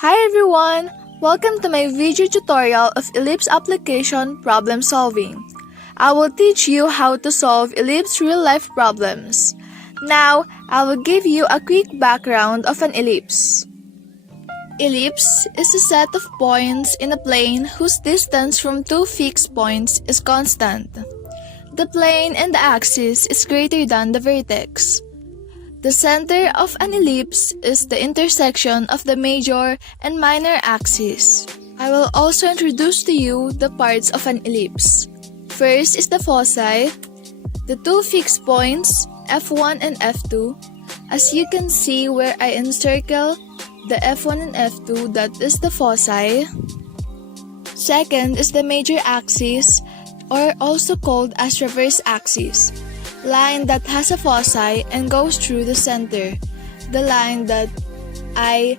Hi everyone! Welcome to my video tutorial of Ellipse application problem solving. I will teach you how to solve Ellipse real-life problems. Now, I will give you a quick background of an ellipse. Ellipse is a set of points in a plane whose distance from two fixed points is constant. The plane and the axis is greater than the vertex. The center of an ellipse is the intersection of the major and minor axes. I will also introduce to you the parts of an ellipse. First is the foci, the two fixed points, F1 and F2. As you can see where I encircle the F1 and F2, that is the foci. Second is the major axis, or also called as reverse axis. Line that has a foci and goes through the center. The line that I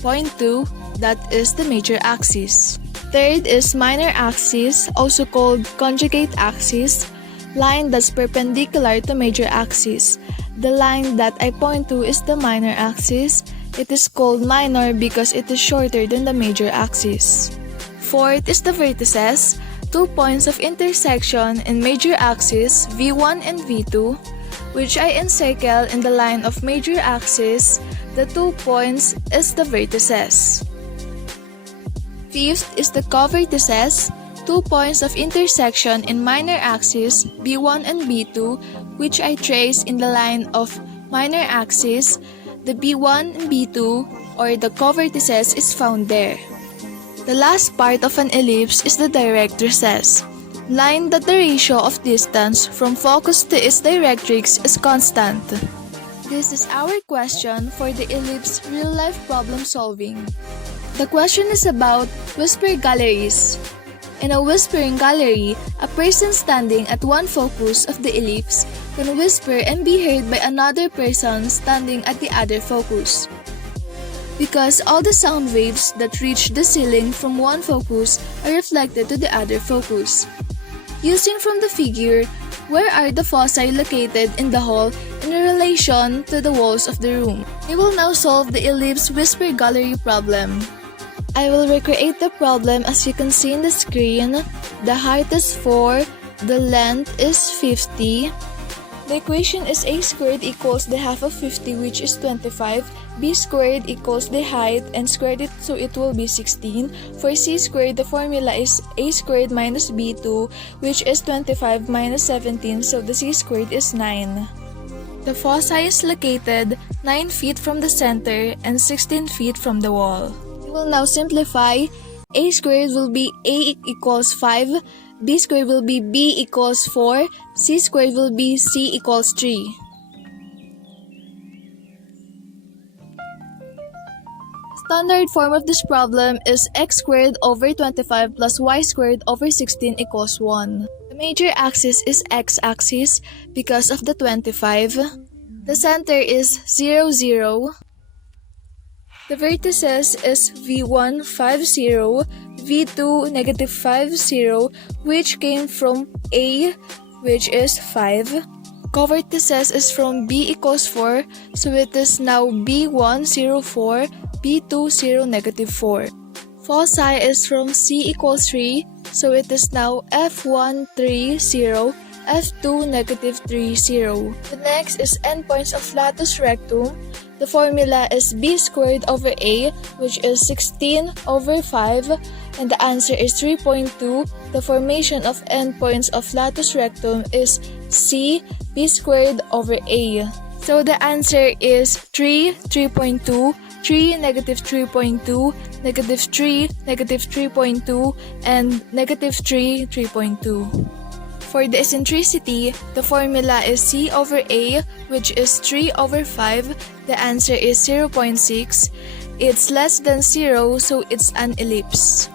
point to, that is the major axis. Third is minor axis, also called conjugate axis, line that's perpendicular to major axis. The line that I point to is the minor axis. It is called minor because it is shorter than the major axis. Fourth is the vertices, two points of intersection in major axis V1 and V2, which I encircle in the line of major axis. The 2 points is the vertices. Fifth is the covertices, 2 points of intersection in minor axis B1 and B2, which I trace in the line of minor axis. The B1 and B2, or the covertices, is found there. The last part of an ellipse is the directrices, line that the ratio of distance from focus to its directrix is constant. This is our question for the ellipse real-life problem solving. The question is about whisper galleries. In a whispering gallery, a person standing at one focus of the ellipse can whisper and be heard by another person standing at the other focus. Because all the sound waves that reach the ceiling from one focus are reflected to the other focus. Using from the figure, where are the foci located in the hall in relation to the walls of the room? We will now solve the ellipse whisper gallery problem. I will recreate the problem as you can see in the screen. The height is 4, the length is 50. The equation is a squared equals the half of 50, which is 25. B squared equals the height and squared it, so it will be 16. For C squared, the formula is A squared minus B2, which is 25 minus 17, so the C squared is 9. The foci is located 9 feet from the center and 16 feet from the wall. We will now simplify. A squared will be A equals 5, B squared will be B equals 4, C squared will be C equals 3. Standard form of this problem is x squared over 25 plus y squared over 16 equals 1. The major axis is x-axis because of the 25. The center is 0, 0. The vertices is V1, 5, 0, V2, negative 5, 0, which came from A, which is 5. Covertices is from B equals 4, so it is now B1, 0, 4, B2, 0, negative 4. Foci is from C equals 3, so it is now F1, 3, 0, F2, negative 3, 0. The next is endpoints of latus rectum. The formula is B squared over A, which is 16 over 5, and the answer is 3.2. The formation of endpoints of latus rectum is C, B squared over A. So the answer is 3, 3.2, 3, negative 3.2, negative 3, negative 3.2, and negative 3, 3.2. For the eccentricity, the formula is C over A, which is 3 over 5. The answer is 0.6. It's less than 0, so it's an ellipse.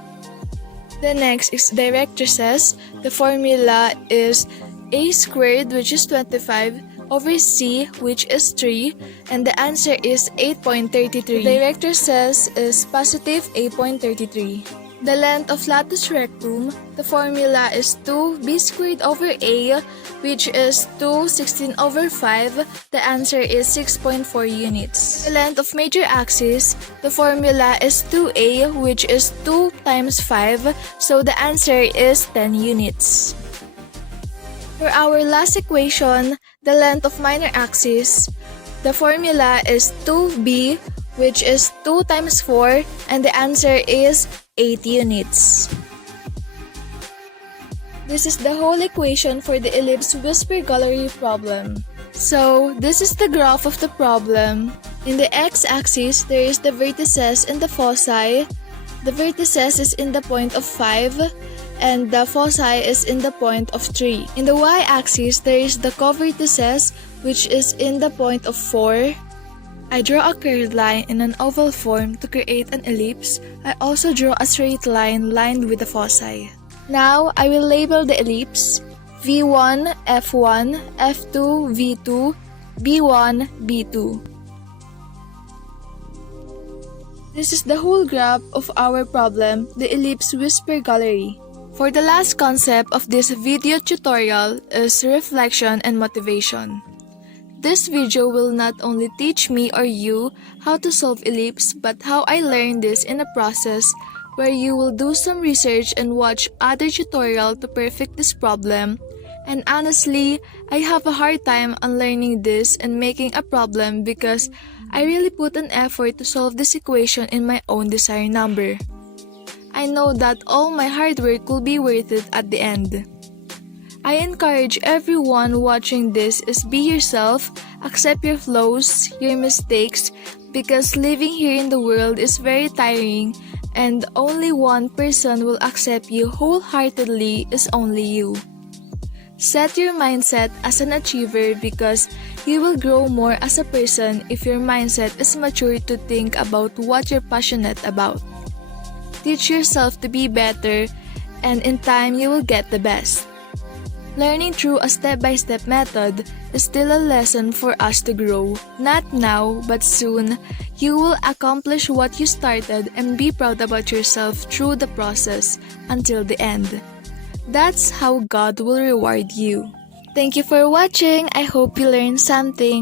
The next is directrices. The formula is A squared, which is 25, over C, which is 3, and the answer is 8.33. The directrices is positive 8.33. The length of latus rectum, the formula is 2b squared over a, which is 2 16 over 5. The answer is 6.4 units. The length of major axis, the formula is 2a, which is 2 times 5, so the answer is 10 units. For our last equation, the length of minor axis, the formula is 2b, which is 2 times 4, and the answer is 8 units. This is the whole equation for the ellipse whisper gallery problem. So, this is the graph of the problem. In the x-axis, there is the vertices and the foci. The vertices is in the point of 5, and the foci is in the point of 3. In the y-axis, there is the co-vertices, which is in the point of 4. I draw a curved line in an oval form to create an ellipse. I also draw a straight line lined with the foci. Now, I will label the ellipse V1, F1, F2, V2, B1, B2. This is the whole graph of our problem, the ellipse whisper gallery. For the last concept of this video tutorial is reflection and motivation. This video will not only teach me or you how to solve ellipse, but how I learned this in a process where you will do some research and watch other tutorial to perfect this problem. And honestly, I have a hard time on learning this and making a problem because I really put an effort to solve this equation in my own desired number. I know that all my hard work will be worth it at the end. I encourage everyone watching this is be yourself, accept your flaws, your mistakes, because living here in the world is very tiring and only one person will accept you wholeheartedly is only you. Set your mindset as an achiever because you will grow more as a person if your mindset is mature to think about what you're passionate about. Teach yourself to be better and in time you will get the best. Learning through a step-by-step method is still a lesson for us to grow. Not now, but soon, you will accomplish what you started and be proud about yourself through the process until the end. That's how God will reward you. Thank you for watching. I hope you learned something.